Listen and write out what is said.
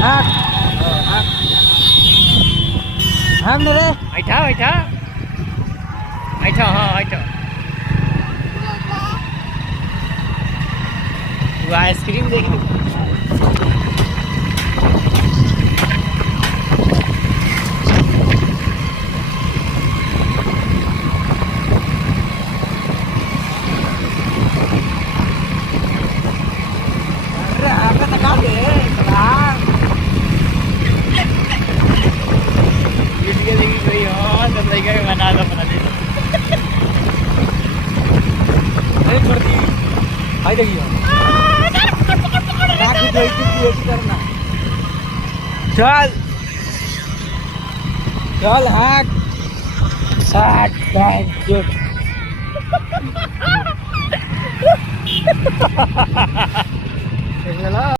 Hak. Oh, hak. Ham na rin. Aita, aita. Aita, ha, aita. वो ice cream देख लो। Aray, agad na kami. Salang. Video देखी कोई और तब लग गया बना दो बना दे। अरे छोड़ दी। हाय देखियो। बाकी जो इतनी करना। चल। चल हाक। साठ बैठ जो।